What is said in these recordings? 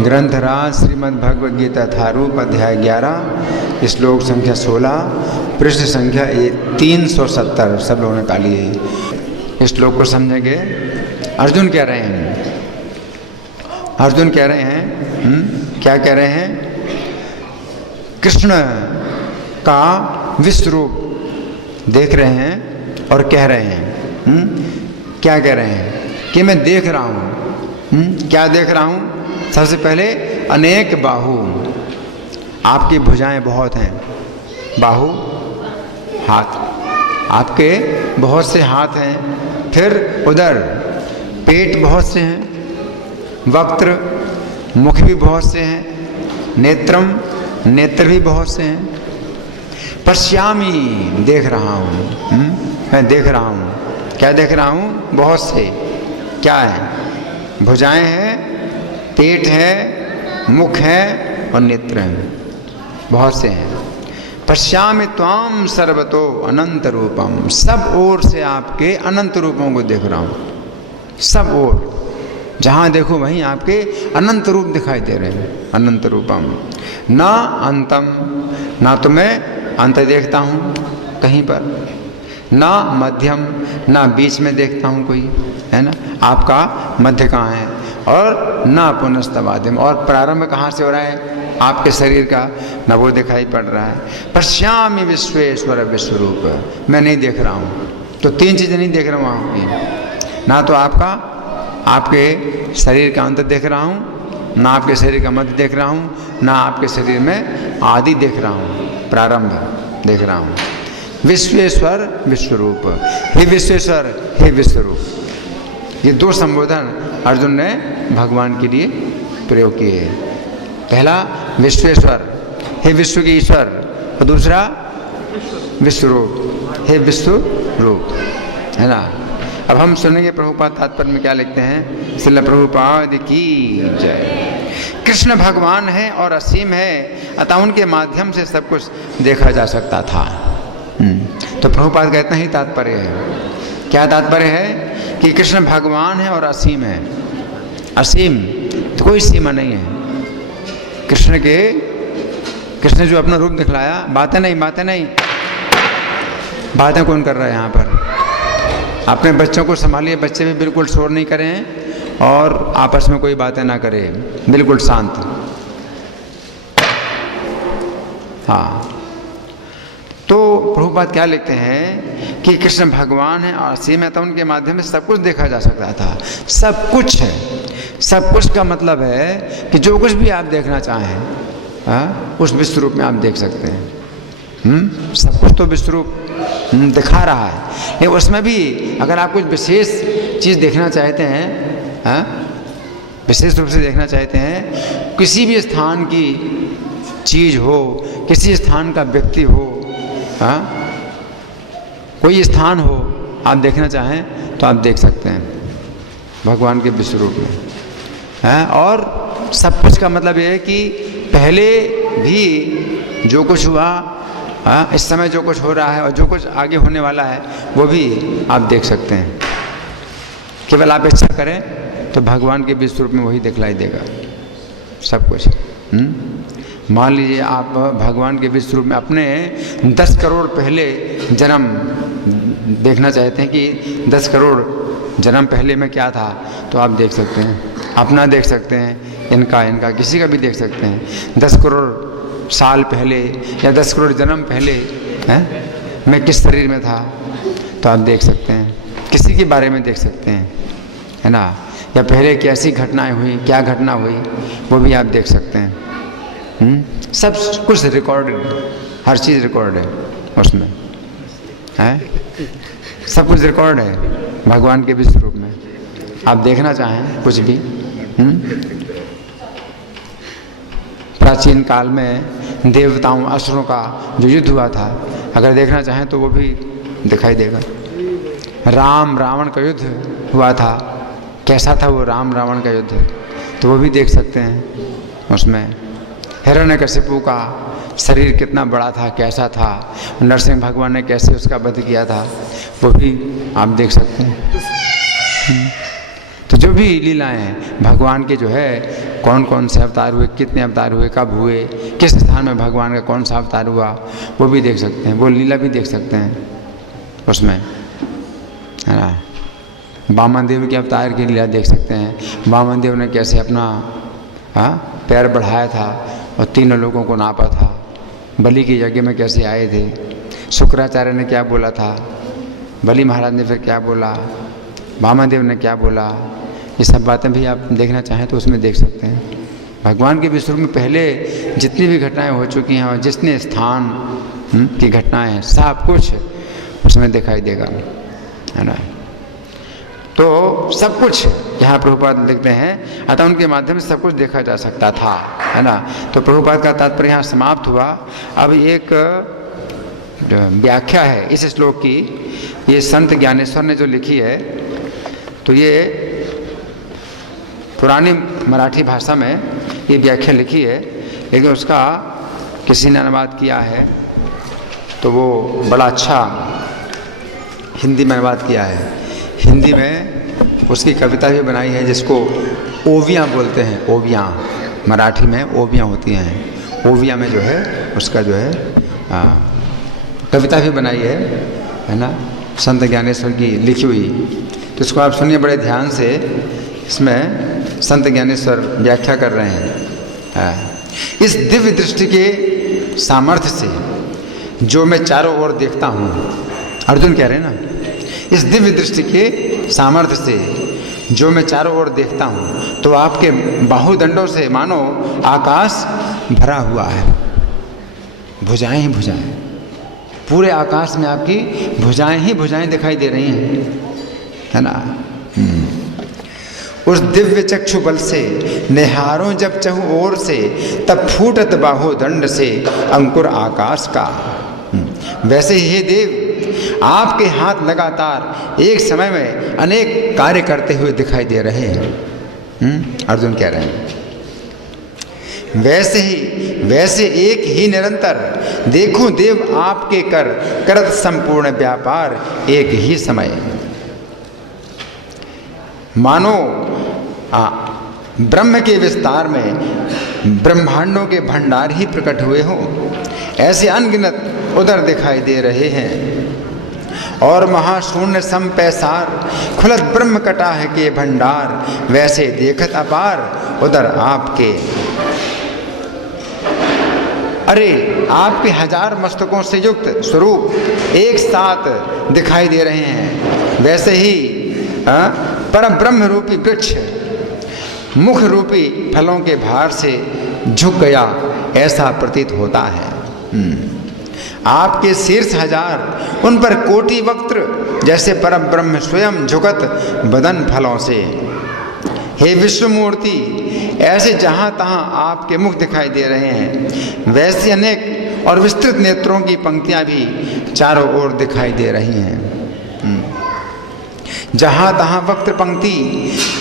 ग्रंथराज श्रीमद् भगवद गीता थारूप अध्याय 11 श्लोक संख्या 16 पृष्ठ संख्या 370 सब लोगों ने निकाली है। इस श्लोक को समझेंगे। अर्जुन कह रहे हैं, अर्जुन कह रहे हैं क्या कह रहे हैं? कृष्ण का विश्व रूप देख रहे हैं और कह रहे हैं क्या कह रहे हैं कि मैं देख रहा हूँ। क्या देख रहा हूँ? सबसे पहले अनेक बाहु, आपकी भुजाएं बहुत हैं। बाहु हाथ, आपके बहुत से हाथ हैं। फिर उधर पेट बहुत से हैं। वक्त्र, मुख भी बहुत से हैं। नेत्रम, नेत्र भी बहुत से हैं। पश्यामी, देख रहा हूँ। मैं देख रहा हूँ। क्या देख रहा हूँ? बहुत से। क्या है? भुजाएं हैं, पेट है, मुख है और नेत्र हैं, बहुत से हैं। पश्यामि त्वाम सर्वतो अनंत रूपम, सब ओर से आपके अनंत रूपों को देख रहा हूँ। सब ओर, जहाँ देखो वहीं आपके अनंत रूप दिखाई दे रहे हैं। अनंत रूपम ना अंतम, ना तो मैं अंत देखता हूँ कहीं पर, ना मध्यम, ना बीच में देखता हूँ कोई, है ना, आपका मध्य कहाँ है, और ना पुनस्तवादिम, और प्रारंभ कहाँ से हो रहा है आपके शरीर का, न वो दिखाई पड़ रहा है। पश्यामि विश्वेश्वर विश्वरूप, मैं नहीं देख रहा हूँ। तो तीन चीज़ें नहीं देख रहा हूँ, ना तो आपका आपके शरीर का अंत देख रहा हूँ, ना आपके शरीर का मध्य देख रहा हूँ, ना आपके शरीर में आदि देख रहा हूँ, प्रारंभ देख रहा हूँ। विश्वेश्वर विश्वरूप, हे विश्वेश्वर हे विश्वरूप, ये दो संबोधन अर्जुन ने भगवान के लिए प्रयोग किए। पहला विश्वेश्वर, हे विश्व के ईश्वर, और दूसरा विश्वरूप, हे विश्वरूप, है ना। अब हम सुनेंगे प्रभुपाद तात्पर्य में क्या लिखते हैं। श्रील प्रभुपाद की जय। कृष्ण भगवान है और असीम है, अतः उनके माध्यम से सब कुछ देखा जा सकता था। तो प्रभुपाद का इतना ही तात्पर्य है। क्या तात्पर्य है? कि कृष्ण भगवान है और असीम है। असीम तो कोई सीमा नहीं है कृष्ण जो अपना रूप दिखलाया, बातें नहीं, बातें नहीं। बातें कौन कर रहा है यहाँ पर? अपने बच्चों को संभालिए, बच्चे भी बिल्कुल शोर नहीं करें और आपस में कोई बातें ना करें, बिल्कुल शांत। हाँ, तो प्रभुपाद क्या लिखते हैं कि कृष्ण भगवान है और असीम है, तो उनके माध्यम से सब कुछ देखा जा सकता था। सब कुछ है। सब कुछ का मतलब है कि जो कुछ भी आप देखना चाहें उस विश्व रूप में आप देख सकते हैं। सब कुछ तो विश्व रूप दिखा रहा है, लेकिन उसमें भी अगर आप कुछ विशेष चीज़ देखना चाहते हैं, विशेष रूप से देखना चाहते हैं, किसी भी स्थान की चीज़ हो, किसी स्थान का व्यक्ति हो, कोई स्थान हो, आप देखना चाहें तो आप देख सकते हैं भगवान के विश्व रूप में। और सब कुछ का मतलब ये है कि पहले भी जो कुछ हुआ, इस समय जो कुछ हो रहा है और जो कुछ आगे होने वाला है, वो भी आप देख सकते हैं। केवल आप इच्छा करें तो भगवान के विश्व रूप में वही दिखलाई देगा सब कुछ। मान लीजिए आप भगवान के विश्व रूप में अपने 10 करोड़ पहले जन्म देखना चाहते हैं कि 10 करोड़ जन्म पहले में क्या था, तो आप देख सकते हैं। अपना देख सकते हैं, इनका किसी का भी देख सकते हैं। 10 करोड़ साल पहले या 10 करोड़ जन्म पहले मैं किस शरीर में था, तो आप देख सकते हैं। किसी के बारे में देख सकते हैं, है ना, या पहले कैसी घटनाएं हुई, क्या घटना हुई, वो भी आप देख सकते हैं। सब कुछ रिकॉर्डेड, हर चीज़ रिकॉर्ड है उसमें, है सब कुछ रिकॉर्ड है भगवान के विश्व रूप में। आप देखना चाहें कुछ भी। प्राचीन काल में देवताओं असुरों का जो युद्ध हुआ था, अगर देखना चाहें तो वो भी दिखाई देगा। राम रावण का युद्ध हुआ था, कैसा था वो राम रावण का युद्ध, तो वो भी देख सकते हैं उसमें। हिरण्यकशिपु का शरीर कितना बड़ा था, कैसा था, नरसिंह भगवान ने कैसे उसका वध किया था, वो भी आप देख सकते हैं। तो जो जो भी लीलाएं हैं भगवान के जो है, कौन कौन से अवतार हुए, कितने अवतार हुए, कब हुए, किस स्थान में भगवान का कौन सा अवतार हुआ, वो भी देख सकते हैं, वो लीला भी देख सकते हैं उसमें, है ना। वामन देव के अवतार की लीला देख सकते हैं, वामन देव ने कैसे अपना पैर बढ़ाया था और तीनों लोगों को नापा था, बलि के यज्ञ में कैसे आए थे, शुक्राचार्य ने क्या बोला था, बलि महाराज ने फिर क्या बोला, वामन देव ने क्या बोला, ये सब बातें भी आप देखना चाहें तो उसमें देख सकते हैं। भगवान के विश्व में पहले जितनी भी घटनाएं हो चुकी हैं और जितने स्थान की घटनाएं हैं, सब कुछ उसमें दिखाई देगा, है ना। तो सब कुछ यहाँ प्रभुपाद लिखते हैं, अतः उनके माध्यम से सब कुछ देखा जा सकता था, है ना। तो प्रभुपाद का तात्पर्य यहाँ समाप्त हुआ। अब एक व्याख्या है इस श्लोक की, ये संत ज्ञानेश्वर ने जो लिखी है, तो ये पुरानी मराठी भाषा में ये व्याख्या लिखी है, लेकिन उसका किसी ने अनुवाद किया है तो वो बड़ा अच्छा हिंदी में अनुवाद किया है। हिंदी में उसकी कविता भी बनाई है जिसको ओवियाँ बोलते हैं, ओवियाँ, मराठी में ओवियाँ होती हैं, ओविया में जो है उसका जो है कविता भी बनाई है ना, संत ज्ञानेश्वर की लिखी हुई। तो इसको आप सुनिए बड़े ध्यान से, इसमें संत ज्ञानेश्वर व्याख्या कर रहे हैं। इस दिव्य दृष्टि के सामर्थ्य से जो मैं चारों ओर देखता हूँ, अर्जुन कह रहे हैं ना, इस दिव्य दृष्टि के सामर्थ्य से जो मैं चारों ओर देखता हूँ, तो आपके बाहुदंडों से मानो आकाश भरा हुआ है, भुजाएं ही भुजाएं, पूरे आकाश में आपकी भुजाएं ही भुजाएं दिखाई दे रही हैं, है ना। उस दिव्य चक्षु बल से निहारों जब चहु ओर से, तब फूटत बाहु दंड से अंकुर आकाश का। वैसे ही हे देव, आपके हाथ लगातार एक समय में अनेक कार्य करते हुए दिखाई दे रहे हैं। अर्जुन कह रहे हैं वैसे एक ही निरंतर देखूं देव आपके करत संपूर्ण व्यापार एक ही समय। मानो ब्रह्म के विस्तार में ब्रह्मांडों के भंडार ही प्रकट हुए हों, ऐसे अनगिनत उधर दिखाई दे रहे हैं। और महाशून्य संपैसार खुलत ब्रह्म कटाह के भंडार, वैसे देखत अपार उधर आपके। अरे आपके हजार मस्तकों से युक्त स्वरूप एक साथ दिखाई दे रहे हैं। वैसे ही परम ब्रह्म रूपी वृक्ष मुख रूपी फलों के भार से झुक गया, ऐसा प्रतीत होता है। आपके शीर्ष हजार, उन पर कोटि वक्त्र, जैसे परम ब्रह्म स्वयं झुकत बदन फलों से। हे विश्व मूर्ति, ऐसे जहाँ तहाँ आपके मुख दिखाई दे रहे हैं, वैसे अनेक और विस्तृत नेत्रों की पंक्तियाँ भी चारों ओर दिखाई दे रही हैं। जहाँ तहाँ वक्त्र पंक्ति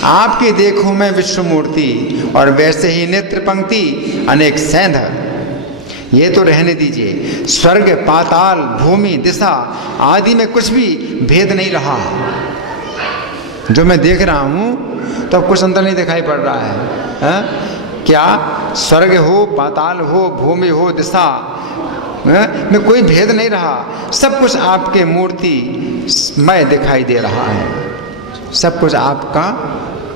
आपके देखूं मैं विश्व मूर्ति, और वैसे ही नेत्र पंक्ति अनेक सैंध। ये तो रहने दीजिए, स्वर्ग पाताल भूमि दिशा आदि में कुछ भी भेद नहीं रहा। जो मैं देख रहा हूँ तो कुछ अंतर नहीं दिखाई पड़ रहा है, क्या स्वर्ग हो, पाताल हो, भूमि हो, दिशा में कोई भेद नहीं रहा। सब कुछ आपके मूर्ति मय दिखाई दे रहा है, सब कुछ आपका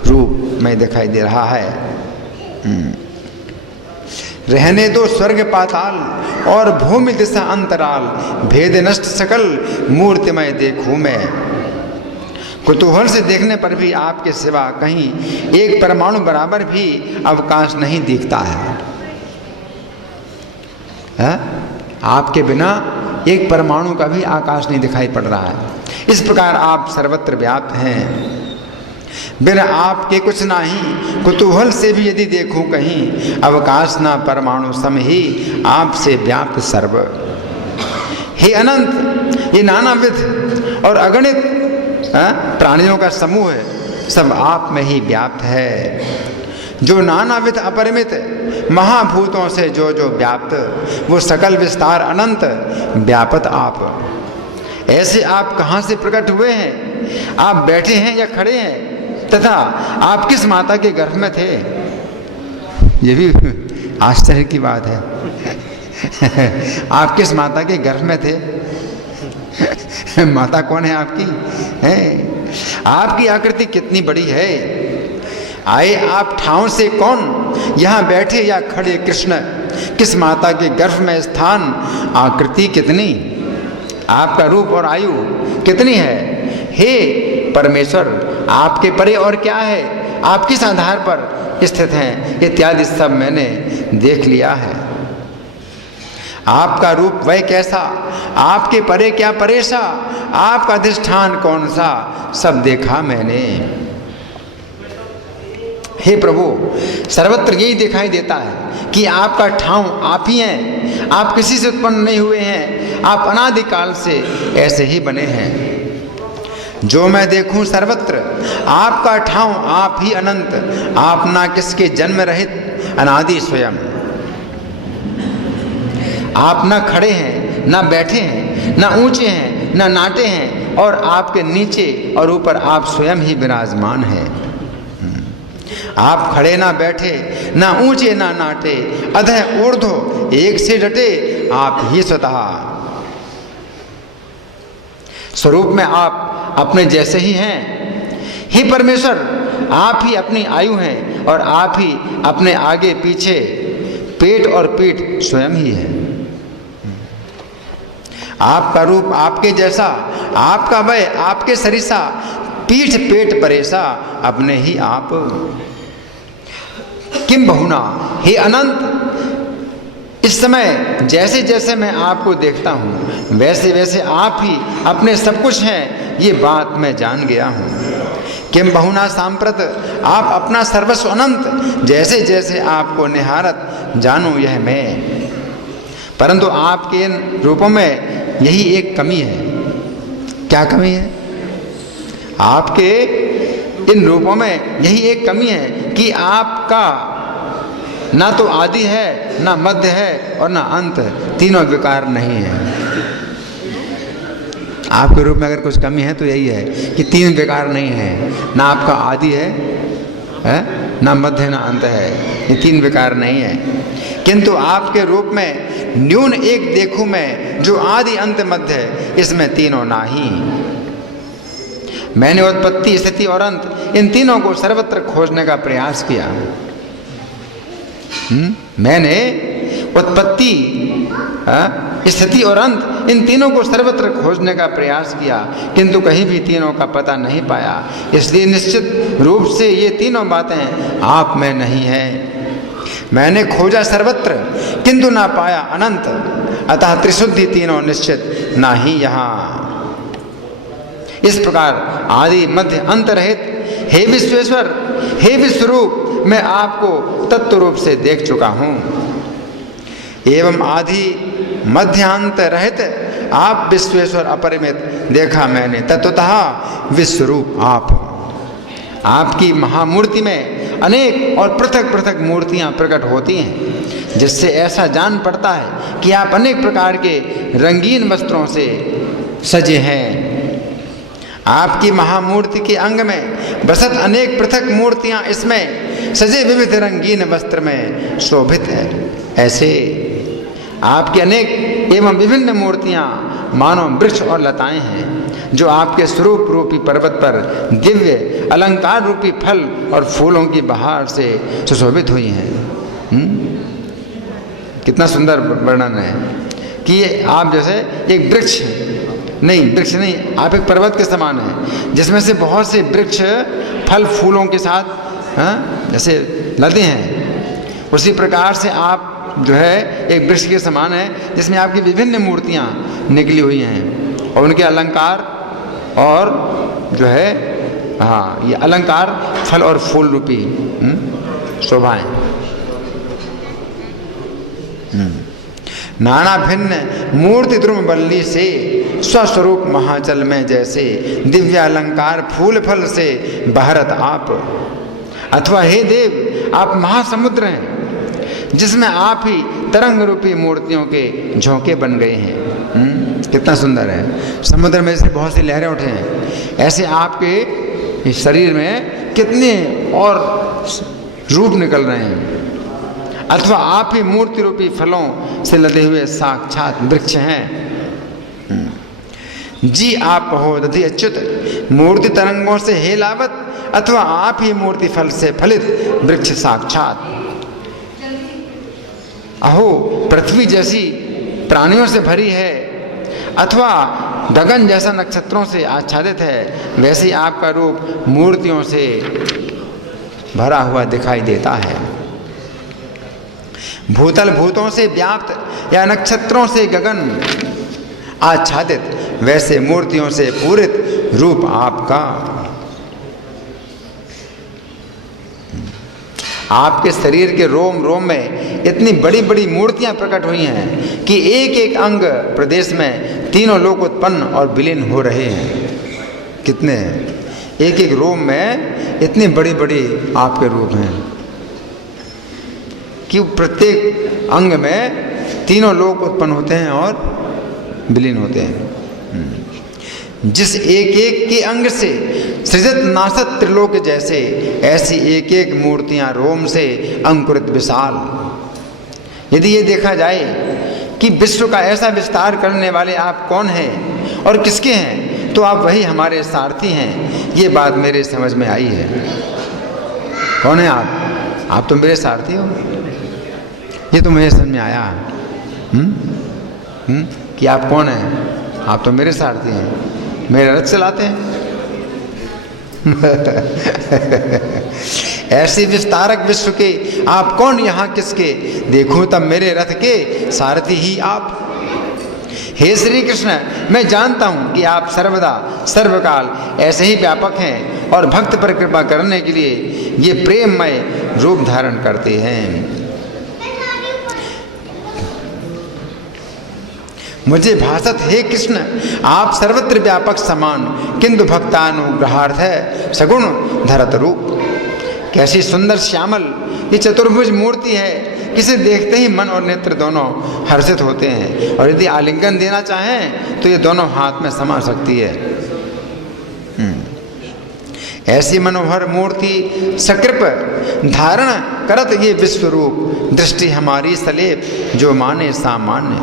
रूप में दिखाई दे रहा है। रहने दो स्वर्ग पाताल और भूमि दिशा अंतराल, भेद नष्ट सकल मूर्तिमय देखूं मैं। कुतूहल से देखने पर भी आपके सिवा कहीं एक परमाणु बराबर भी अवकाश नहीं दिखता है। आपके बिना एक परमाणु का भी आकाश नहीं दिखाई पड़ रहा है। इस प्रकार आप सर्वत्र व्याप्त हैं, बिना आपके कुछ नहीं। कुतूहल से भी यदि देखूं कहीं, अवकाश ना परमाणु सम ही आपसे व्याप्त सर्व। हे अनंत, ये नानाविध और अगणित प्राणियों का समूह है, सब आप में ही व्याप्त है। जो नानाविध अपरिमित महाभूतों से जो जो व्याप्त, वो सकल विस्तार अनंत व्यापत आप। ऐसे आप कहाँ से प्रकट हुए हैं? आप बैठे हैं या खड़े हैं, तथा आप किस माता के गर्भ में थे? ये भी आश्चर्य की बात है। आप किस माता के गर्भ में थे? माता कौन है आपकी? है आपकी आकृति कितनी बड़ी है? आए आप ठाव से कौन? यहाँ बैठे या खड़े कृष्ण, किस माता के गर्भ में स्थान? आकृति कितनी, आपका रूप और आयु कितनी है? हे परमेश्वर, आपके परे और क्या है? आप किस आधार पर स्थित हैं? इत्यादि सब मैंने देख लिया है। आपका रूप वह कैसा? आपके परे क्या परेशा? आपका अधिष्ठान कौन सा? सब देखा मैंने। हे प्रभु, सर्वत्र यही दिखाई देता है कि आपका ठाव आप ही हैं। आप किसी से उत्पन्न नहीं हुए हैं, आप अनादिकाल से ऐसे ही बने हैं। जो मैं देखूं सर्वत्र आपका ठाव आप ही अनंत, आप ना किसके जन्म रहित अनादि स्वयं। आप ना खड़े हैं, ना बैठे हैं, ना ऊंचे हैं, ना नाटे हैं, और आपके नीचे और ऊपर आप स्वयं ही विराजमान हैं। आप खड़े ना बैठे, ना ऊंचे ना नाटे, अधः ऊर्ध्व एक से डटे आप ही स्वतः। स्वरूप में आप अपने जैसे ही हैं। हे परमेश्वर, आप ही अपनी आयु हैं और आप ही अपने आगे पीछे, पेट और पीठ स्वयं ही है। आपका रूप आपके जैसा, आपका भय आपके सरिसा, पीठ पेट परेसा अपने ही आप। किम बहुना, हे अनंत, इस समय जैसे जैसे मैं आपको देखता हूँ वैसे वैसे आप ही अपने सब कुछ हैं, ये बात मैं जान गया हूँ। किम बहुना सांप्रत, आप अपना सर्वस्व अनंत, जैसे जैसे आपको निहारत जानूं यह मैं। परंतु आपके इन रूपों में यही एक कमी है। क्या कमी है? आपके इन रूपों में यही एक कमी है कि आपका ना तो आदि है, ना मध्य है और ना अंत, तीनों विकार नहीं है। आपके रूप में अगर कुछ कमी है तो यही है कि तीन विकार नहीं है। ना आपका आदि है, ना मध्य ना अंत है, ये तीन विकार नहीं है। किंतु आपके रूप में न्यून एक देखूं मैं, जो आदि अंत मध्य है, इसमें तीनों नाही। मैंने उत्पत्ति स्थिति और अंत इन तीनों को सर्वत्र खोजने का प्रयास किया। मैंने उत्पत्ति स्थिति और अंत इन तीनों को सर्वत्र खोजने का प्रयास किया, किंतु कहीं भी तीनों का पता नहीं पाया। इसलिए निश्चित रूप से ये तीनों बातें आप में नहीं है। मैंने खोजा सर्वत्र किंतु ना पाया अनंत, अतः त्रिशुद्धि तीनों निश्चित ना ही यहाँ। इस प्रकार आदि मध्य अंत रहित हे विश्वेश्वर, हे विश्वरूप, मैं आपको तत्व रूप से देख चुका हूँ। एवं आदि मध्यांत रहित आप विश्वेश्वर अपरिमित देखा मैंने। तत्वतः विश्वरूप आप। आपकी महामूर्ति में अनेक और पृथक पृथक मूर्तियाँ प्रकट होती हैं, जिससे ऐसा जान पड़ता है कि आप अनेक प्रकार के रंगीन वस्त्रों से सजे हैं। आपकी महामूर्ति के अंग में बसत अनेक पृथक मूर्तियां इसमें सजे विविध रंगीन वस्त्र में शोभित है। ऐसे आपकी अनेक एवं विभिन्न मूर्तियां मानो वृक्ष और लताएं हैं, जो आपके स्वरूप रूपी पर्वत पर दिव्य अलंकार रूपी फल और फूलों की बहार से सुशोभित हुई हैं। कितना सुंदर वर्णन है कि ये आप जैसे एक वृक्ष नहीं, आप एक पर्वत के समान हैं, जिसमें से बहुत से वृक्ष फल फूलों के साथ जैसे लदे हैं। उसी प्रकार से आप जो है एक वृक्ष के समान है, जिसमें आपकी विभिन्न मूर्तियाँ निकली हुई हैं, और उनके अलंकार और जो है ये अलंकार फल और फूल रूपी शोभाएं। नाना भिन्न मूर्ति द्रुम बल्ली से स्वस्वरूप महाचल में जैसे दिव्य अलंकार फूल फल से बहरत आप। अथवा हे देव, आप महासमुद्र हैं, जिसमें आप ही तरंग रूपी मूर्तियों के झोंके बन गए हैं। कितना सुंदर है। समुद्र में से बहुत सी लहरें उठे हैं, ऐसे आपके शरीर में कितने और रूप निकल रहे हैं, अथवा आप ही मूर्ति रूपी फलों से लदे हुए साक्षात वृक्ष हैं। जी आप हो दधि अच्युत मूर्ति तरंगों से हेलावत, अथवा आप ही मूर्ति फल से फलित वृक्ष साक्षात। अहो पृथ्वी जैसी प्राणियों से भरी है, अथवा गगन जैसा नक्षत्रों से आच्छादित है, वैसे आपका रूप मूर्तियों से भरा हुआ दिखाई देता है। भूतल भूतों से व्याप्त या नक्षत्रों से गगन आच्छादित, वैसे मूर्तियों से पूरित रूप आपका। आपके शरीर के रोम रोम में इतनी बड़ी बड़ी मूर्तियां प्रकट हुई हैं कि एक एक अंग प्रदेश में तीनों लोक उत्पन्न और विलीन हो रहे हैं। कितने हैं? एक एक रोम में इतनी बड़ी बड़ी आपके रूप हैं कि प्रत्येक अंग में तीनों लोक उत्पन्न होते हैं और विलीन होते हैं। जिस एक एक के अंग से सृजत नासत त्रिलोक जैसे, ऐसी एक एक मूर्तियां रोम से अंकुरित विशाल। यदि ये देखा जाए कि विश्व का ऐसा विस्तार करने वाले आप कौन हैं और किसके हैं, तो आप वही हमारे सारथी हैं। ये बात मेरे समझ में आई है। कौन है आप? आप तो मेरे सारथी हो। ये तो मुझे समझ में आया कि आप कौन हैं। आप तो मेरे सारथी हैं, मेरे रथ चलाते हैं। ऐसे विस्तारक विश्व के आप कौन, यहाँ किसके? देखूं तब मेरे रथ के सारथी ही आप। हे श्री कृष्ण, मैं जानता हूँ कि आप सर्वदा सर्वकाल ऐसे ही व्यापक हैं और भक्त पर कृपा करने के लिए ये प्रेममय रूप धारण करते हैं। मुझे भासत हे कृष्ण आप सर्वत्र व्यापक समान, किंतु भक्तानुग्रहार्थ है सगुण धरत रूप। कैसी सुंदर श्यामल ये चतुर्भुज मूर्ति है, किसे देखते ही मन और नेत्र दोनों हर्षित होते हैं, और यदि आलिंगन देना चाहें तो ये दोनों हाथ में समा सकती है। ऐसी मनोहर मूर्ति सकृप धारण करत ये विश्व रूप, दृष्टि हमारी सलेप जो माने सामान्य।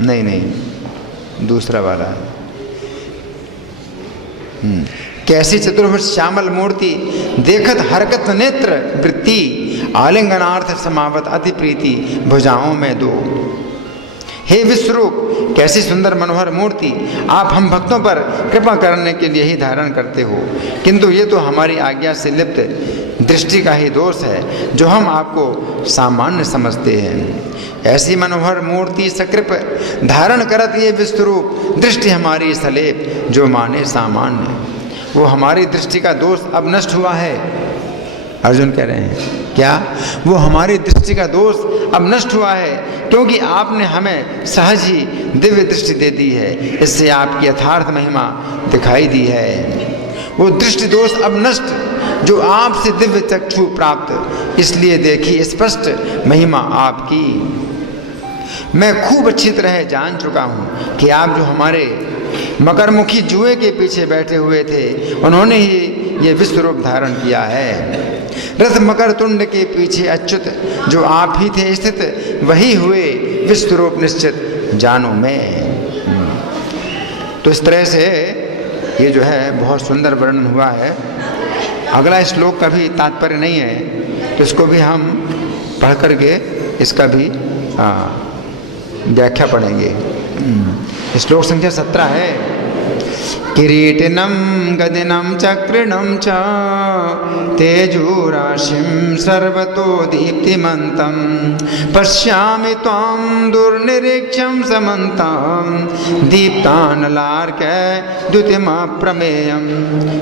नहीं, दूसरा वाला है। कैसी चतुर्भुज श्यामल मूर्ति देखत हरकत नेत्र वृत्ति, आलिंगनार्थ समावत अति प्रीति भुजाओं में दो। हे विश्वरूप, कैसी सुंदर मनोहर मूर्ति आप हम भक्तों पर कृपा करने के लिए ही धारण करते हो, किंतु ये तो हमारी आज्ञा से लिप्त दृष्टि का ही दोष है जो हम आपको सामान्य समझते हैं। ऐसी मनोहर मूर्ति सकृप धारण करत ये विश्वरूप, दृष्टि हमारी सलेप जो माने सामान्य। वो हमारी दृष्टि का दोष अब नष्ट हुआ है। अर्जुन कह रहे हैं क्या? वो हमारी दृष्टि का दोष अब नष्ट हुआ है, क्योंकि आपने हमें सहज ही दिव्य दृष्टि दे दी है। इससे आपकी यथार्थ महिमा दिखाई दी है। वो दृष्टि दोष अब नष्ट जो आपसे दिव्य चक्षु प्राप्त, इसलिए देखी स्पष्ट महिमा आपकी। मैं खूब अच्छी तरह जान चुका हूँ कि आप जो हमारे मकरमुखी जुए के पीछे बैठे हुए थे, उन्होंने ही ये विश्व रूप धारण किया है। रथ मकर तुंड के पीछे अच्युत जो आप ही थे स्थित, वही हुए विश्व रूप निश्चित जानो मैं। तो इस तरह से ये जो है बहुत सुंदर वर्णन हुआ है। अगला श्लोक का भी तात्पर्य नहीं है, तो इसको भी हम पढ़ करके इसका भी व्याख्या पढ़ेंगे। श्लोक संख्या 17 है। किरीटिनं गदिनं चक्रिणं च तेजोराशिं सर्वतो दीप्तिमन्तं पश्यामि त्वां दुर्निरीक्ष्यं समन्तं दीप्तानलार्कैः द्युतिमप्रमेयं।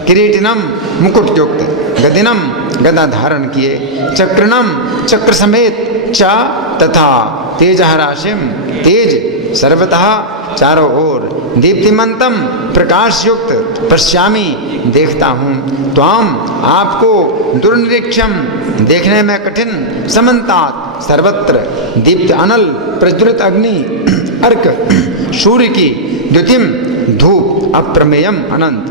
किरीटिनं मुकुटयुक्त, गदिनं गदा धारण किए, चक्रिणं चक्र समेत, च तथा तेजः राशिं तेज सर्वतः चारों ओर, दीप्तिमंतम प्रकाश युक्त, पश्यामी देखता हूँ, त्वाम आपको, दुर्निरीक्षम देखने में कठिन, समन्तात सर्वत्र, दीप्त अनल प्रज्वलित अग्नि अर्क सूर्य की, द्युतिम धूप अप्रमेयम अनंत,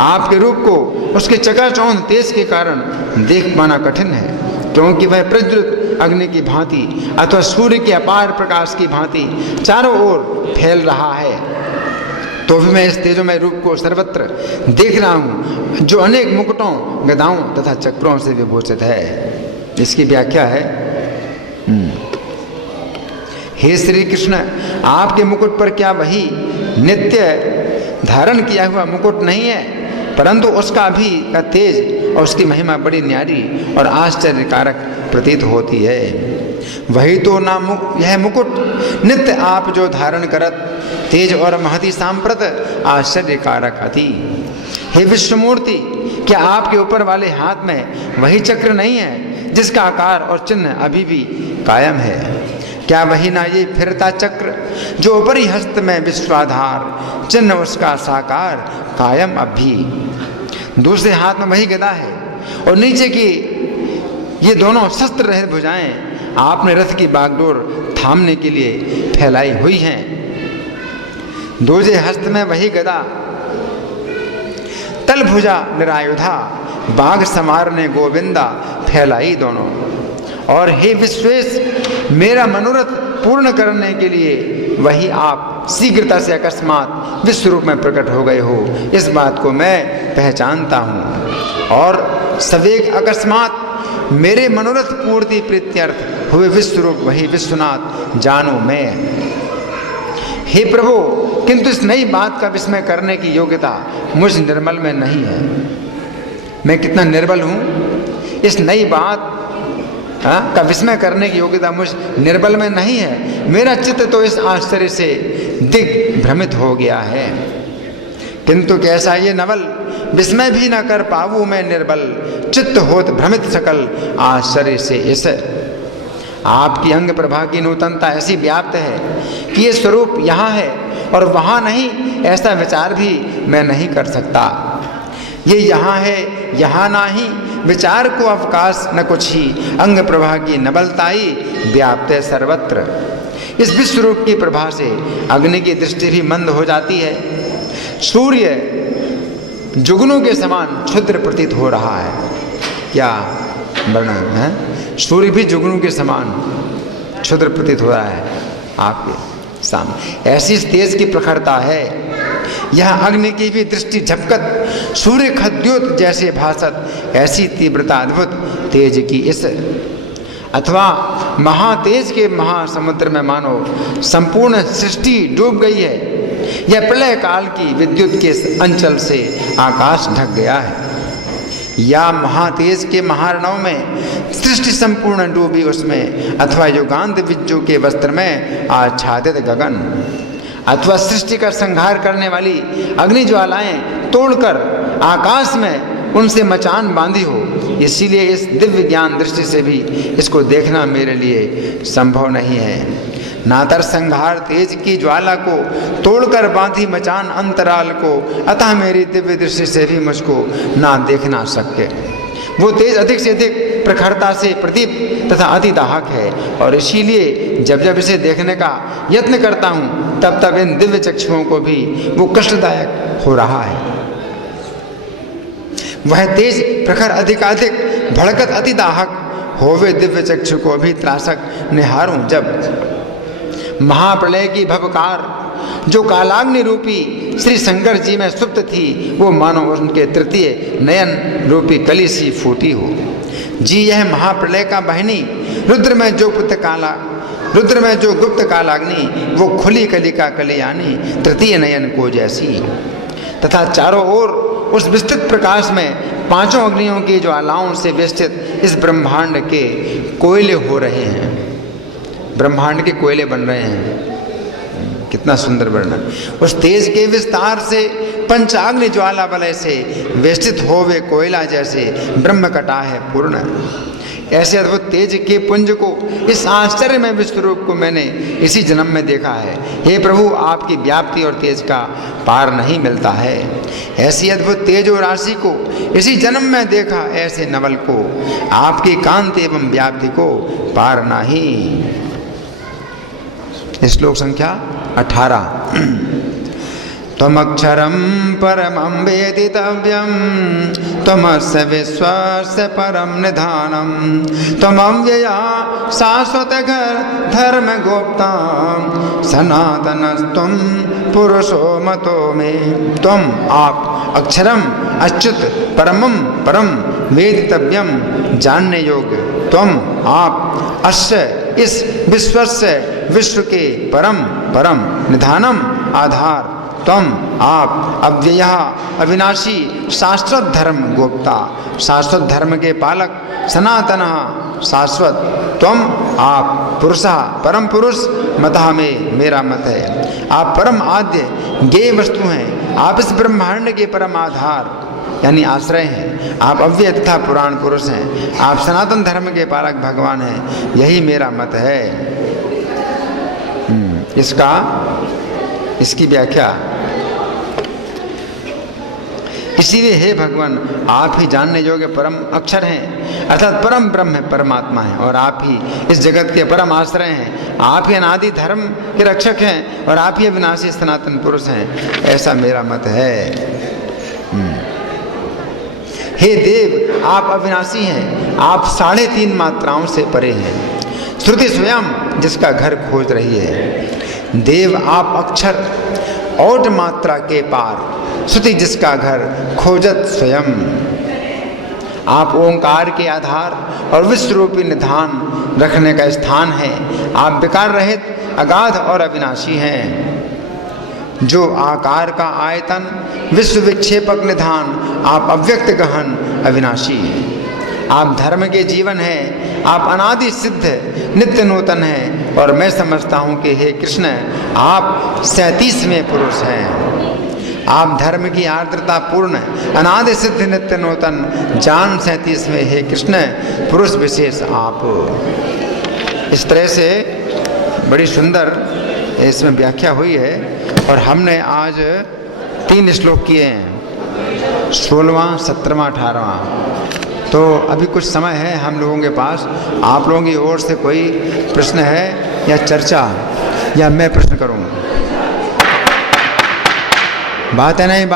आपके रूप को उसके चकाचौंध तेज के कारण देख पाना कठिन है, क्योंकि वह प्रज्वलित अग्नि की भांति अथवा सूर्य के अपार प्रकाश की भांति चारों ओर फैल रहा है। तो भी मैं इस तेजोमय रूप को सर्वत्र देख रहा हूँ, जो अनेक मुकुटों, गदाओं तथा चक्रों से विभूषित है। इसकी व्याख्या है, हे श्री कृष्ण, आपके मुकुट पर क्या वही नित्य धारण किया हुआ मुकुट नहीं है, परंतु उसका भी का तेज और उसकी महिमा बड़ी न्यारी और आश्चर्यकारक प्रतीत होती है। वही तो नाम यह मुकुट नित्य आप जो धारण करत, तेज और महती सांप्रत आश्चर्यकारक अति। हे विश्वमूर्ति, क्या आपके ऊपर वाले हाथ में वही चक्र नहीं है, जिसका आकार और चिन्ह अभी भी कायम है? क्या वही ना ये फिरता चक्र, जो ऊपरी हस्त में विश्वाधार, चिन्ह उसका साकार कायम अब भी? दूसरे हाथ में वही गदा है और नीचे की ये दोनों शस्त्र रहित भुजाएं आपने रथ की बागडोर थामने के लिए फैलाई हुई हैं। दूसरे हस्त में वही गदा, तल भुजा निरायुधा, बाघ समारने गोविंदा फैलाई दोनों। और हे विश्वेश, मेरा मनोरथ पूर्ण करने के लिए वही आप शीघ्रता से अकस्मात विश्व रूप में प्रकट हो गए हो, इस बात को मैं पहचानता हूँ। और सवेग अकस्मात मेरे मनोरथ पूर्ति प्रीत्यर्थ हुए विश्व रूप वही विश्वनाथ जानो मैं। हे प्रभु, किंतु इस नई बात का विस्मय करने की योग्यता मुझ निर्मल में नहीं है। मैं कितना निर्बल हूँ, इस नई बात का विस्मय करने की योग्यता मुझ निर्बल में नहीं है। मेरा चित्त तो इस आश्चर्य से दिग्भ्रमित हो गया है, किंतु कैसा ये नवल विस्मय भी न कर पाऊँ मैं निर्बल, चित्त होत भ्रमित सकल आश्चर्य से। इस आपकी अंग प्रभा की नूतनता ऐसी व्याप्त है कि ये स्वरूप यहाँ है और वहाँ नहीं, ऐसा विचार भी मैं नहीं कर सकता। ये यहाँ है यहाँ नाही, विचार को अवकाश न कुछ ही, अंग प्रभा की नबलताई व्याप्त है सर्वत्र। इस विश्व रूप की प्रभा से अग्नि की दृष्टि भी मंद हो जाती है। सूर्य जुगनू के समान क्षुद्र प्रतीत हो रहा है। क्या वर्णन है? सूर्य भी जुगनू के समान क्षुद्र प्रतीत हो रहा है आपके सामने। ऐसी तेज की प्रखरता है। यह अग्नि की भी दृष्टि झपकत सूर्य खद्योत जैसे भासत, ऐसी तीव्रता अद्भुत तेज की इस अथवा महातेज के महासमुद्र में मानो संपूर्ण सृष्टि डूब गई है। यह प्रलय काल की विद्युत के अंचल से आकाश ढक गया है, या महातेज के महारणव में सृष्टि संपूर्ण डूबी उसमें, अथवा युगांत विज्जू के वस्त्र में आच्छादित गगन, अथवा सृष्टि का संहार करने वाली अग्नि ज्वालाएं तोड़कर आकाश में उनसे मचान बांधी हो। इसीलिए इस दिव्य ज्ञान दृष्टि से भी इसको देखना मेरे लिए संभव नहीं है। नातर संहार तेज की ज्वाला को तोड़कर बांधी मचान अंतराल को, अतः मेरी दिव्य दृष्टि से भी मुझको ना देखना शक्य। वो तेज अधिक से अधिक प्रखरता से प्रदीप तथा अति दाहक है, और इसीलिए जब जब इसे देखने का यत्न करता हूँ तब तब इन दिव्य चक्षुओं को भी वो कष्टदायक हो रहा है। वह तेज प्रखर अधिकाधिक भड़कत अति दाहक होवे दिव्य चक्षु को भी त्रासक निहारूं जब। महाप्रलय की भवकार जो कालाग्नि रूपी श्री शंकर जी में सुप्त थी, वो मानो उनके तृतीय नयन रूपी कली सी फूटी हो। जी यह महाप्रलय का बहनी रुद्र में जो गुप्त कालाग्नि, वो खुली कलिका कलियानी तृतीय नयन को जैसी, तथा चारों ओर उस विस्तृत प्रकाश में पांचों अग्नियों की ज्वालाओं से वेष्टित इस ब्रह्मांड के कोयले हो रहे हैं। ब्रह्मांड के कोयले बन रहे हैं। कितना सुंदर वर्णन। उस तेज के विस्तार से पंचाग्नि ज्वाला वलय से वेष्टित हो वे कोयला जैसे ब्रह्म कटा है पूर्ण। ऐसे अद्भुत तेज के पुंज को, इस आश्चर्य में विश्व रूप को मैंने इसी जन्म में देखा है। हे प्रभु, आपकी व्याप्ति और तेज का पार नहीं मिलता है। ऐसी अद्भुत तेज और राशि को इसी जन्म में देखा, ऐसे नवल को आपकी कांति एवं व्याप्ति को पार नहीं। श्लोक संख्या 18। त्वमक्षरं परमं वेदितव्यं त्वमस्य विश्वस्य परं निधानं त्वमव्यया शाश्वतः धर्मगोप्ता सनातनस्त्वं पुरुषो मतो मे। त्वम आप अक्षरम अच्युत परमम परम वेदितव्यम जानने योग्य, त्वम आप अस्य इस विश्वस्य विश्व के परम परम निधानम आधार, त्वम आप अव्ययः अविनाशी शाश्वत धर्म गोप्ता शाश्वत धर्म के पालक, सनातनः शाश्वत, त्वम आप पुरुषः परम पुरुष, मतः में मेरा मत है। आप परम आद्य ज्ञेय वस्तु हैं, आप इस ब्रह्मांड के परम आधार यानी आश्रय हैं, आप अव्यय तथा पुराण पुरुष हैं, आप सनातन धर्म के पालक भगवान हैं, यही मेरा मत है। इसकी व्याख्या, इसीलिए हे भगवान आप ही जानने योग्य परम अक्षर हैं, अर्थात परम ब्रह्म है, परमात्मा है, और आप ही इस जगत के परम आश्रय हैं, आप ही अनादि धर्म के रक्षक हैं और आप ही अविनाशी सनातन पुरुष हैं, ऐसा मेरा मत है। हे देव आप अविनाशी हैं, आप 3.5 मात्राओं से परे हैं, श्रुति स्वयं जिसका घर खोज रही है। देव आप अक्षर और मात्रा के पार, श्रुति जिसका घर खोजत स्वयं। आप ओंकार के आधार और विश्वरूपी निधान रखने का स्थान है, आप विकार रहित अगाध और अविनाशी हैं। जो आकार का आयतन विश्व विक्षेपक निधान, आप अव्यक्त गहन अविनाशी, आप धर्म के जीवन हैं, आप अनादि सिद्ध नित्य नूतन हैं, और मैं समझता हूँ कि हे कृष्ण आप 37वें पुरुष हैं। आप धर्म की आर्द्रता पूर्ण अनादि सिद्ध नित्य नूतन जान 37वें हे कृष्ण पुरुष विशेष आप। इस तरह से बड़ी सुंदर इसमें व्याख्या हुई है, और हमने आज 3 श्लोक किए हैं, 16वां 17वां 18वां। तो अभी कुछ समय है हम लोगों के पास, आप लोगों की ओर से कोई प्रश्न है या चर्चा, या मैं प्रश्न करूं? बातें नहीं।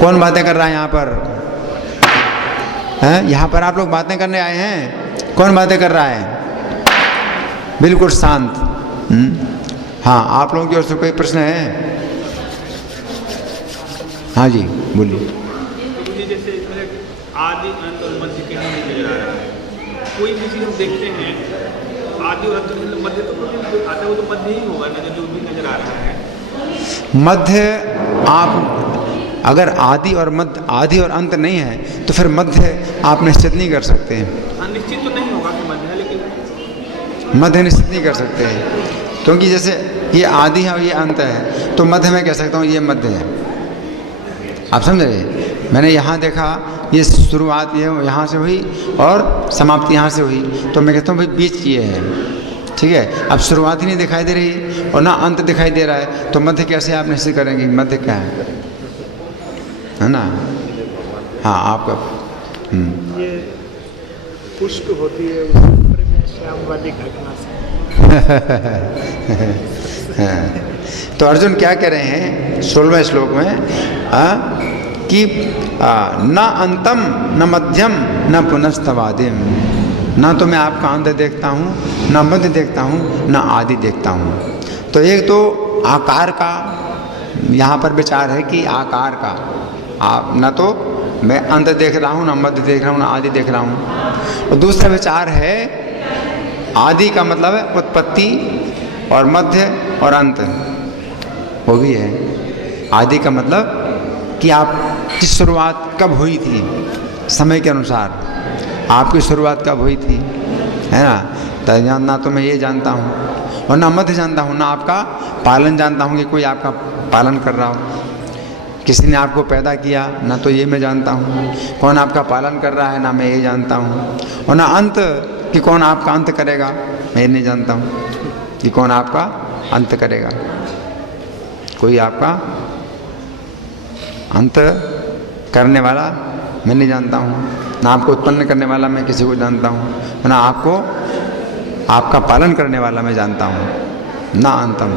कौन बातें कर रहा है यहाँ पर? हैं? यहाँ पर आप लोग बातें करने आए हैं? कौन बातें कर रहा है? बिल्कुल शांत। हाँ, आप लोगों की ओर से कोई प्रश्न है? हाँ जी बोलिए। मुझे जैसे इसमें आदि अंत और मध्य कहीं नहीं नजर आ रहा है। कोई भी चीज़ हम देखते हैं आदि और अंत मध्य तो आता है, वो तो मध्य ही होगा ना, जो भी नजर आ रहा है। मध्य आप अगर आदि और मध्य, आदि और अंत नहीं है तो फिर मध्य आप निश्चित नहीं कर सकते हैं। हाँ, निश्चित तो नहीं होगा कि मध्य है, लेकिन मध्य निश्चित नहीं कर सकते हैं, क्योंकि जैसे ये आदि है और ये अंत है, तो मध्य मैं कह सकता हूँ ये मध्य है। आप समझ रहे? मैंने यहाँ देखा ये शुरुआत ये यहाँ से हुई और समाप्ति यहाँ से हुई, तो मैं कहता हूँ भाई बीच ये है, ठीक है। अब शुरुआत ही नहीं दिखाई दे रही और ना अंत दिखाई दे रहा है, तो मध्य कैसे आप निश्चित करेंगे मध्य क्या है ना? हाँ, आपका ये पुष्प होती है उसके में श्याम वाली घटना से। तो अर्जुन क्या कह रहे हैं 16वें श्लोक में कि न अंतम न मध्यम न पुनस्तवादिम, ना तो मैं आपका अंत देखता हूँ, न मध्य देखता हूँ, न आदि देखता हूँ। तो एक तो आकार का यहाँ पर विचार है कि आकार का आप न तो मैं अंत देख रहा हूँ, न मध्य देख रहा हूँ, न आदि देख रहा हूँ। और दूसरा विचार है आदि का मतलब है उत्पत्ति और मध्य और अंत, वो भी है। आदि का मतलब कि आपकी शुरुआत कब हुई थी, समय के अनुसार आपकी शुरुआत कब हुई थी, है ना? तो ना तो मैं ये जानता हूँ और ना मध्य जानता हूँ, ना आपका पालन जानता हूँ कि कोई आपका पालन कर रहा हो, किसी ने आपको पैदा किया, ना तो ये मैं जानता हूँ कौन आपका पालन कर रहा है, ना मैं ये जानता हूँ। और ना अंत कि कौन आपका अंत करेगा, मैं नहीं जानता हूँ कि कौन आपका अंत करेगा। कोई आपका अंत करने वाला मैं नहीं जानता हूँ, ना आपको उत्पन्न करने वाला मैं किसी को जानता हूँ, ना आपको आपका पालन करने वाला मैं जानता हूँ। ना अंतम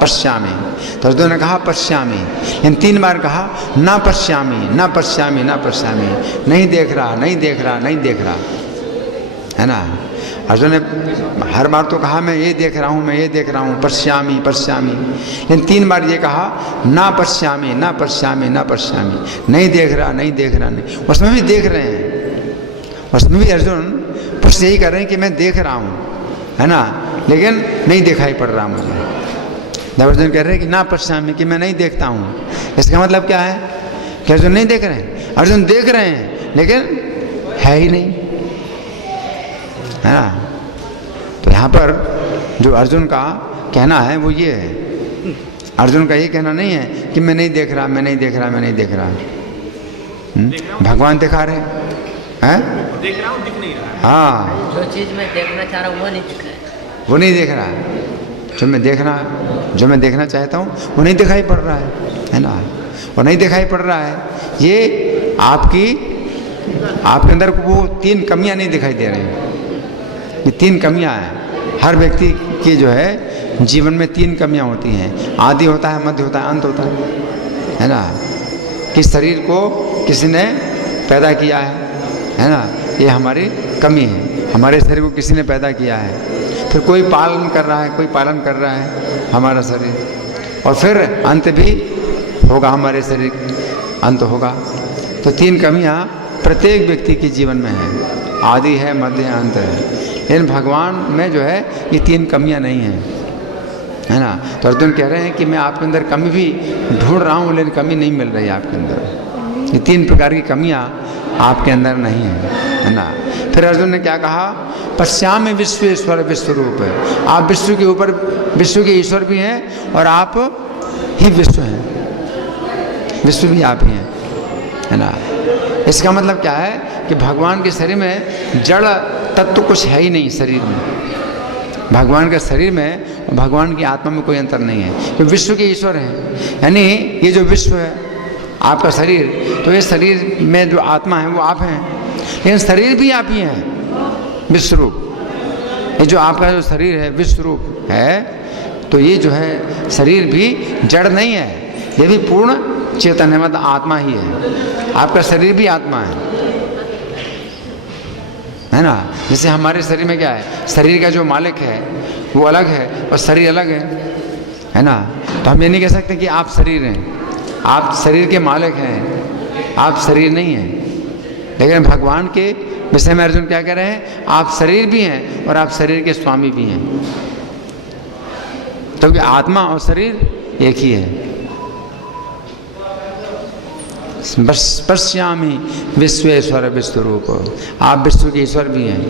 पश्यामि। तो अर्जुन ने कहा पश्यामि, इन 3 बार कहा ना पश्यामि, ना पश्यामि, ना पश्यामि, नहीं देख रहा, नहीं देख रहा, नहीं देख रहा, है ना। अर्जुन ने हर बार तो कहा मैं ये देख रहा हूँ, मैं ये देख रहा हूँ, पश्यामि पश्यामि, लेकिन 3 बार ये कहा ना पश्यामि, ना पश्यामि, ना पश्यामि, नहीं देख रहा, नहीं देख रहा, नहीं। उसमें भी देख रहे हैं, उसमें भी अर्जुन पुष्ट यही कर रहे हैं कि मैं देख रहा हूँ, है ना, लेकिन नहीं दिखाई पड़ रहा मुझे। जब अर्जुन कह रहे हैं कि ना पश्यामि, कि मैं नहीं देखता हूँ, इसका मतलब क्या है कि अर्जुन नहीं देख रहे हैं। अर्जुन देख रहे हैं लेकिन है ही नहीं, है ना। तो यहाँ पर जो अर्जुन का कहना है वो ये है, अर्जुन का ये कहना नहीं है कि मैं नहीं देख रहा, मैं नहीं देख रहा, मैं नहीं देख रहा। भगवान दिखा रहे हैं, देख रहा हूँ, दिख नहीं रहा है। हाँ, जो चीज मैं देखना चाह रहा हूँ वो नहीं दिख रहा है, वो नहीं देख रहा। जो मैं देखना चाहता हूँ वो नहीं दिखाई पड़ रहा है ना, वो नहीं दिखाई पड़ रहा है। ये आपके अंदर वो 3 कमियां नहीं दिखाई दे रही। ये 3 कमियां हैं। हर व्यक्ति की जो है जीवन में 3 कमियां होती हैं, आदि होता है, मध्य होता है, अंत होता है ना। कि शरीर को किसी ने पैदा किया है ना, ये हमारी कमी है। हमारे शरीर को किसी ने पैदा किया है, फिर कोई पालन कर रहा है, कोई पालन कर रहा है हमारा शरीर, और फिर अंत भी होगा, हमारे शरीर अंत होगा। तो 3 कमियां प्रत्येक व्यक्ति के जीवन में है, आदि है, मध्य है, अंत है। लेकिन भगवान में जो है ये 3 कमियां नहीं हैं, है ना। तो अर्जुन कह रहे हैं कि मैं आपके अंदर कमी भी ढूंढ रहा हूँ, लेकिन कमी नहीं मिल रही है आपके अंदर। ये 3 प्रकार की कमियां आपके अंदर नहीं है ना। फिर अर्जुन ने क्या कहा, पश्यामि विश्वेश्वर विश्वरूप है। आप विश्व के ऊपर, विश्व के ईश्वर भी हैं और आप ही विश्व हैं, विश्व भी आप ही हैं, है ना। इसका मतलब क्या है कि भगवान के शरीर में जड़ तत्व कुछ है ही नहीं। शरीर में, भगवान के शरीर में और भगवान की आत्मा में कोई अंतर नहीं है, तो विश्व के ईश्वर हैं। यानी ये जो विश्व है आपका शरीर, तो ये शरीर में जो आत्मा है वो आप हैं, लेकिन शरीर भी आप ही हैं, विश्वरूप। ये जो आपका जो शरीर है विश्वरूप है, तो ये जो है शरीर भी जड़ नहीं है, ये भी पूर्ण चेतन है, मतलब आत्मा ही है। आपका शरीर भी आत्मा है ना। जैसे हमारे शरीर में क्या है, शरीर का जो मालिक है वो अलग है और शरीर अलग है ना। तो हम ये नहीं कह सकते कि आप शरीर हैं, आप शरीर के मालिक हैं, आप शरीर नहीं हैं। लेकिन भगवान के विषय में अर्जुन क्या कह रहे हैं, आप शरीर भी हैं और आप शरीर के स्वामी भी हैं, क्योंकि आत्मा और शरीर एक ही है। पश्यामि विश्वेश्वर विश्वरूप, आप विश्व के ईश्वर भी हैं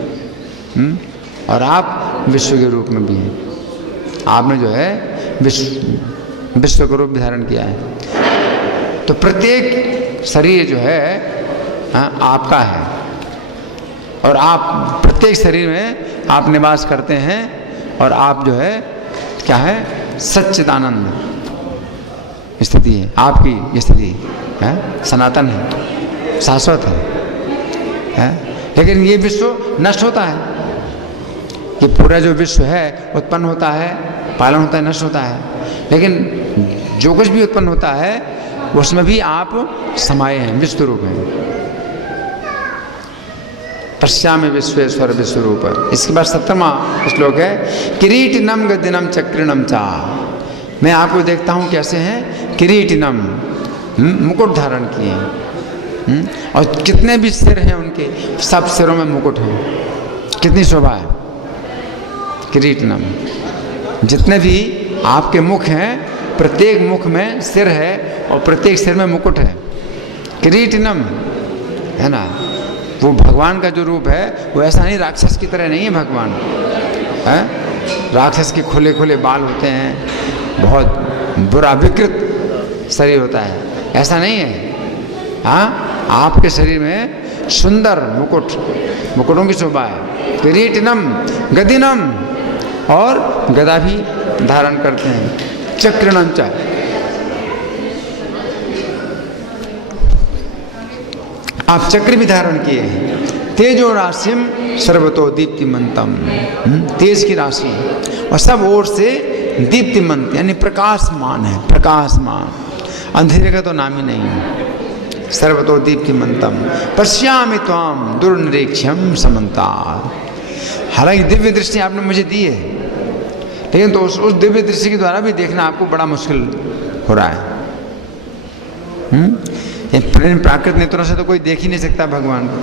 और आप विश्व के रूप में भी हैं। आपने जो है विश्व का रूप धारण किया है। तो प्रत्येक शरीर जो है आपका है और आप प्रत्येक शरीर में आप निवास करते हैं और आप जो है क्या है, सच्चिदानंद स्थिति है आपकी। ये स्थिति है सनातन है, शाश्वत है। लेकिन ये विश्व नष्ट होता है। ये पूरा जो विश्व है उत्पन्न होता है, पालन होता है, नष्ट होता है, लेकिन जो कुछ भी उत्पन्न होता है उसमें भी आप समाये हैं, विश्व रूप हैं। पश्यामि विश्वेश्वर विश्वरूप। इसके बाद 17वां श्लोक है, किरीटिनम गदिनम चक्रिणम चा। मैं आपको देखता हूँ कैसे हैं, किरीटिनम, मुकुट धारण किए, और कितने भी सिर हैं उनके, सब सिरों में मुकुट हैं। कितनी शोभा है। किरीटिनम, जितने भी आपके मुख हैं प्रत्येक मुख में सिर है और प्रत्येक सिर में मुकुट है। किरीटिनम, है ना। वो भगवान का जो रूप है वो ऐसा नहीं, राक्षस की तरह नहीं है भगवान है। राक्षस के खुले खुले बाल होते हैं, बहुत बुरा विकृत शरीर होता है, ऐसा नहीं है। हाँ, आपके शरीर में सुंदर मुकुट, मुकुटों की शोभा है। किरीटिनम गदिनम, और गदा भी धारण करते हैं। चक्रिणम च, आप चक्र भी धारण किए हैं। तेजो राशिम सर्वतो दीप्तिमंतम, तेज की राशि और सब ओर से दीप्तिमंत यानी प्रकाशमान है, प्रकाशमान, अंधेरे का तो नाम ही नहीं है। सर्वतो दीप्तिमंतम पश्यामि त्वाम दुर्निरीक्ष्यम समन्तात्। हालांकि दिव्य दृष्टि आपने मुझे दी है, लेकिन तो उस दिव्य दृष्टि के द्वारा भी देखना आपको बड़ा मुश्किल हो रहा है। प्राकृत नेत्रों से तो कोई देख ही नहीं सकता भगवान को,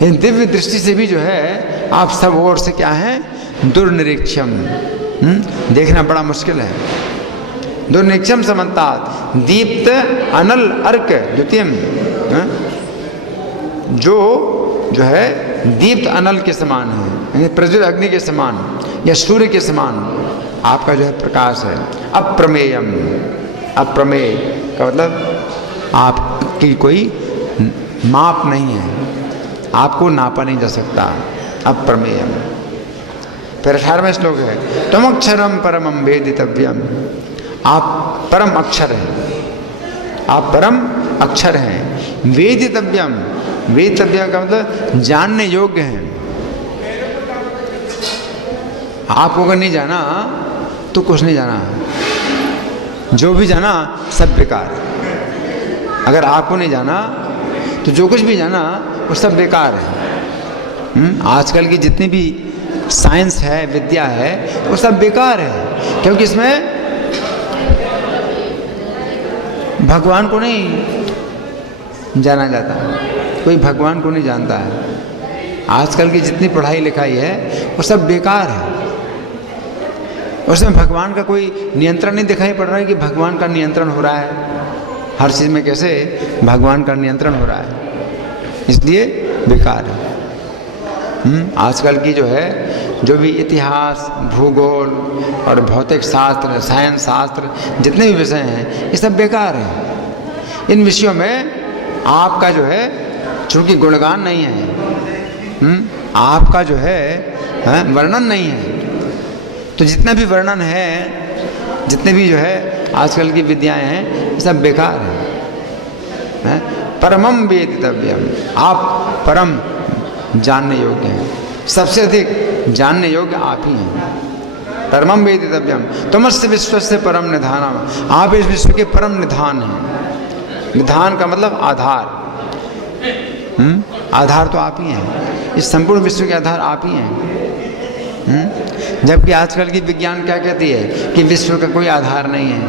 लेकिन दिव्य दृष्टि से भी जो है आप सब ओर से क्या है, दुर्निरीक्षम, देखना बड़ा मुश्किल है। दुर्निरीक्षम समन्तात् दीप्त अनल अर्क द्वितीयम, जो है दीप्त अनल के समान है, यानी प्रज्वलित अग्नि के समान या सूर्य के समान आपका जो है प्रकाश है। अप्रमेयम, अप्रमेय का मतलब आपकी कोई माप नहीं है, आपको नापा नहीं जा सकता। अप्रमेयम। फिर 18वां श्लोक है, त्वमक्षरम परमम वेदितव्यम, आप परम अक्षर हैं, आप परम अक्षर हैं। वेदितव्यम, वेदितव्यम का मतलब जानने योग्य हैं। आपको अगर नहीं जाना तो कुछ नहीं जाना, जो भी जाना सब बेकार है। अगर आपको नहीं जाना तो जो कुछ भी जाना वो सब बेकार है। आजकल की जितनी भी साइंस है, विद्या है, वो सब बेकार है, क्योंकि इसमें भगवान को नहीं जाना जाता, कोई भगवान को नहीं जानता है। आजकल की जितनी पढ़ाई लिखाई है वो सब बेकार है, उसमें भगवान का कोई नियंत्रण नहीं दिखाई पड़ रहा है कि भगवान का नियंत्रण हो रहा है हर चीज़ में, कैसे भगवान का नियंत्रण हो रहा है, इसलिए बेकार है। आजकल की जो है, जो भी इतिहास, भूगोल और भौतिक शास्त्र, साइंस शास्त्र, जितने भी विषय हैं, ये सब बेकार हैं। इन विषयों में आपका जो है चूँकि गुणगान नहीं है, आपका जो है वर्णन नहीं है, तो जितना भी वर्णन है, जितने भी जो है आजकल की विद्याएं हैं, ये सब बेकार है। परमम वेदितव्यम, आप परम जानने योग्य हैं, सबसे अधिक जानने योग्य आप ही हैं। परमम वेदितव्यम तमस्य विश्वस्य परम निधानम, आप इस विश्व के परम निधान हैं। निधान का मतलब आधार, आधार तो आप ही हैं, इस संपूर्ण विश्व के आधार आप ही हैं। जबकि आजकल की विज्ञान क्या कहती है कि विश्व का कोई आधार नहीं है,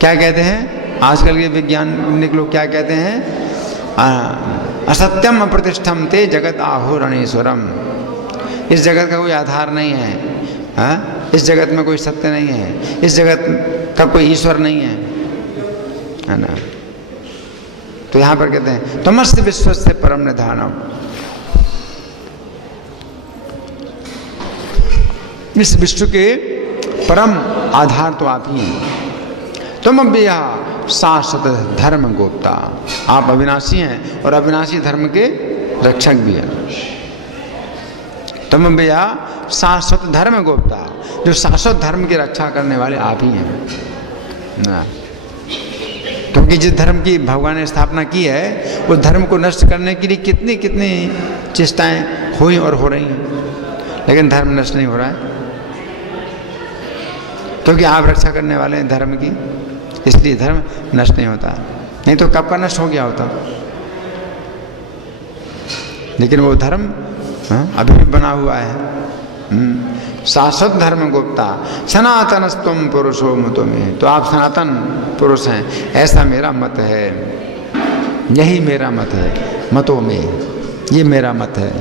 क्या कहते हैं आजकल के वैज्ञानिक लोग, क्या कहते हैं, असत्यम अप्रतिष्ठम ते जगत आहुरणेश्वरम, इस जगत का कोई आधार नहीं है, इस जगत में कोई सत्य नहीं है, इस जगत का कोई ईश्वर नहीं है ना। तो यहाँ पर कहते हैं तमस्य विश्वस्य परम निधानम, इस विश्व के परम आधार तो आप ही हैं। तुम अव्यया शाश्वत धर्म गोप्ता, आप अविनाशी हैं और अविनाशी धर्म के रक्षक भी हैं। तुम अव्यया शाश्वत धर्म गोप्ता, जो शाश्वत धर्म की रक्षा करने वाले आप ही हैं ना। क्योंकि जिस धर्म की भगवान ने स्थापना की है, उस धर्म को नष्ट करने के लिए कितनी कितनी चेष्टाएं हुई और हो रही हैं, लेकिन धर्म नष्ट नहीं हो रहा है, क्योंकि आप रक्षा करने वाले हैं धर्म की, इसलिए धर्म नष्ट नहीं होता। नहीं तो कब का नष्ट हो गया होता। लेकिन वो धर्म अभी भी बना हुआ है। शाश्वत धर्म गुप्ता सनातनस्तुम पुरुषो मतो में, तो आप सनातन पुरुष हैं, ऐसा मेरा मत है, यही मेरा मत है, मतों में ये मेरा मत है।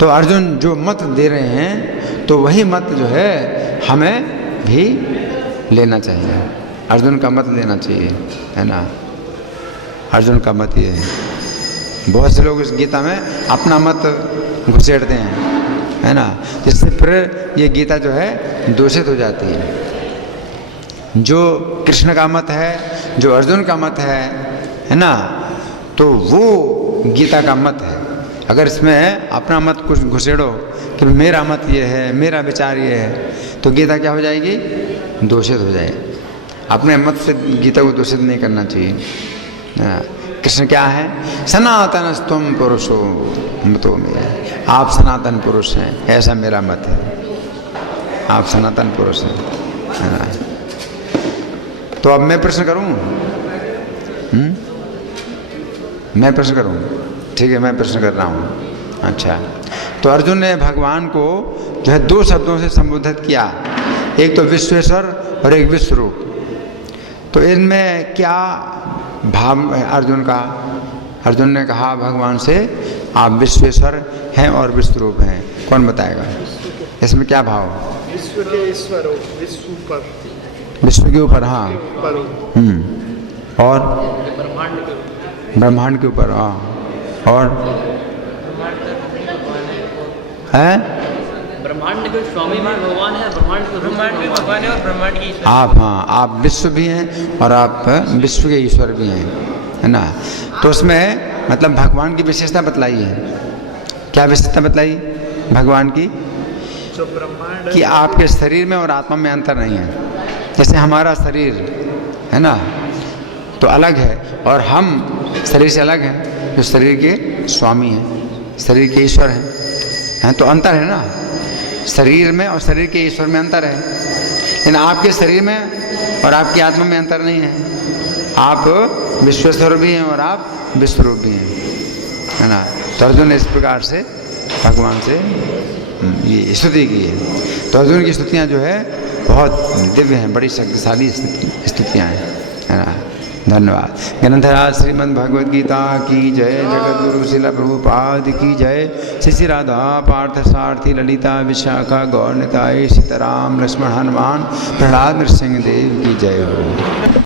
तो अर्जुन जो मत दे रहे हैं, तो वही मत जो है हमें भी लेना चाहिए, अर्जुन का मत लेना चाहिए, है ना। अर्जुन का मत ये है। बहुत से लोग इस गीता में अपना मत घुसेड़ते हैं, है ना, जिससे फिर ये गीता जो है दूषित हो जाती है। जो कृष्ण का मत है, जो अर्जुन का मत है ना, तो वो गीता का मत है। अगर इसमें अपना मत कुछ घुसेड़ो कि मेरा मत ये है, मेरा विचार ये है, तो गीता क्या हो जाएगी, दूषित हो जाएगी। अपने मत से गीता को दूषित नहीं करना चाहिए। कृष्ण क्या है? सनातन तुम पुरुषो मतो में, आप सनातन पुरुष हैं, ऐसा मेरा मत है। आप सनातन पुरुष हैं, है ना? तो अब मैं प्रश्न करूं? मैं प्रश्न करूं? ठीक है, मैं प्रश्न कर रहा हूं। अच्छा, तो अर्जुन ने भगवान को जो है 2 शब्दों से संबोधित किया, एक तो विश्वेश्वर और एक विश्वरूप। तो इनमें क्या भाव है अर्जुन का? अर्जुन ने कहा भगवान से, आप विश्वेश्वर हैं और विश्वरूप हैं। कौन बताएगा इसमें क्या भाव? विश्व के ईश्वर हो, विश्व पर, विश्व के ऊपर, हाँ। पर हो। और ब्रह्मांड के ब्रह्मांड के ऊपर, हाँ। और है ब्रह्मांड के स्वामी भी भगवान है, ब्रह्मांड भी भगवान है और ब्रह्मांड की ईश्वर। आप, हाँ, आप विश्व भी हैं और आप विश्व के ईश्वर भी हैं, है ना? तो उसमें मतलब भगवान की विशेषता बतलाई है। क्या विशेषता बतलाई भगवान की? जो ब्रह्मांड कि आपके शरीर में और आत्मा में अंतर नहीं है। जैसे हमारा शरीर है ना, तो अलग है, और हम शरीर से अलग हैं, जो शरीर के स्वामी हैं, शरीर के ईश्वर हैं, तो अंतर है ना, शरीर में और शरीर के ईश्वर में अंतर है। लेकिन आपके शरीर में और आपकी आत्मा में अंतर नहीं है। आप विश्वेश्वर भी हैं और आप विश्वरूप भी हैं, है ना? तो अर्जुन ने इस प्रकार से भगवान से ये स्तुति की है। तो अर्जुन की स्तुतियाँ जो है बहुत दिव्य हैं, बड़ी शक्तिशाली स्तुतियाँ हैं, है ना? धन्यवाद। ग्रंथराज श्रीमद् भगवद गीता की जय, जगत गुरु श्रील प्रभुपाद की जय, श्री श्री राधा पार्थ सारथी ललिता विशाखा गौर निताई सीताराम लक्ष्मण हनुमान प्रहलाद नृसिंह देव की जय हो।